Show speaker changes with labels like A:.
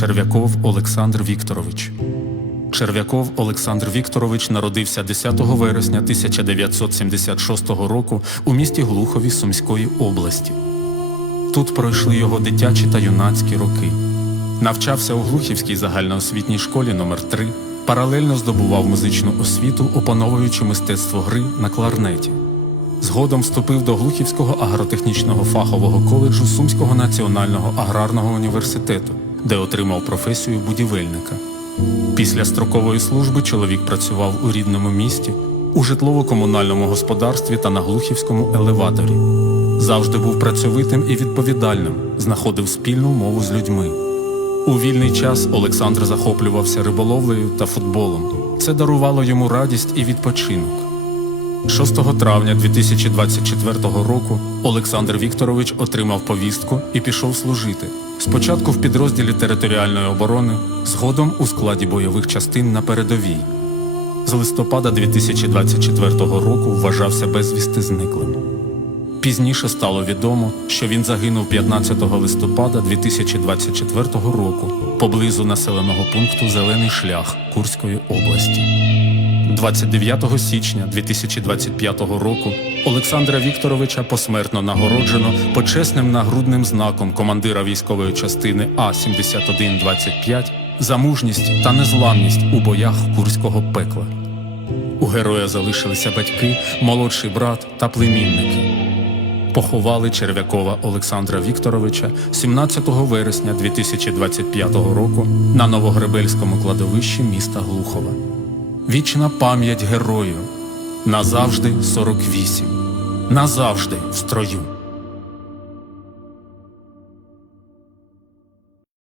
A: Черв'яков Олександр Вікторович. Черв'яков Олександр Вікторович народився 10 вересня 1976 року у місті Глухові Сумської області. Тут пройшли його дитячі та юнацькі роки. Навчався у Глухівській загальноосвітній школі номер 3 паралельно здобував музичну освіту, опановуючи мистецтво гри на кларнеті. Згодом вступив до Глухівського агротехнічного фахового коледжу Сумського національного аграрного університету, де отримав професію будівельника. Після строкової служби чоловік працював у рідному місті, у житлово-комунальному господарстві та на Глухівському елеваторі. Завжди був працьовитим і відповідальним, знаходив спільну мову з людьми. У вільний час Олександр захоплювався риболовлею та футболом. Це дарувало йому радість і відпочинок. 6 травня 2024 року Олександр Вікторович отримав повістку і пішов служити. Спочатку в підрозділі територіальної оборони, згодом у складі бойових частин на передовій. З листопада 2024 року вважався безвісти зниклим. Пізніше стало відомо, що він загинув 15 листопада 2024 року поблизу населеного пункту Зелений шлях Курської області. 29 січня 2025 року Олександра Вікторовича посмертно нагороджено почесним нагрудним знаком командира військової частини А-7125 за мужність та незламність у боях Курського пекла. У героя залишилися батьки, молодший брат та племінники. Поховали Черв'якова Олександра Вікторовича 17 вересня 2025 року на Новогребельському кладовищі міста Глухова. Вічна пам'ять герою. Назавжди 48. Назавжди в строю.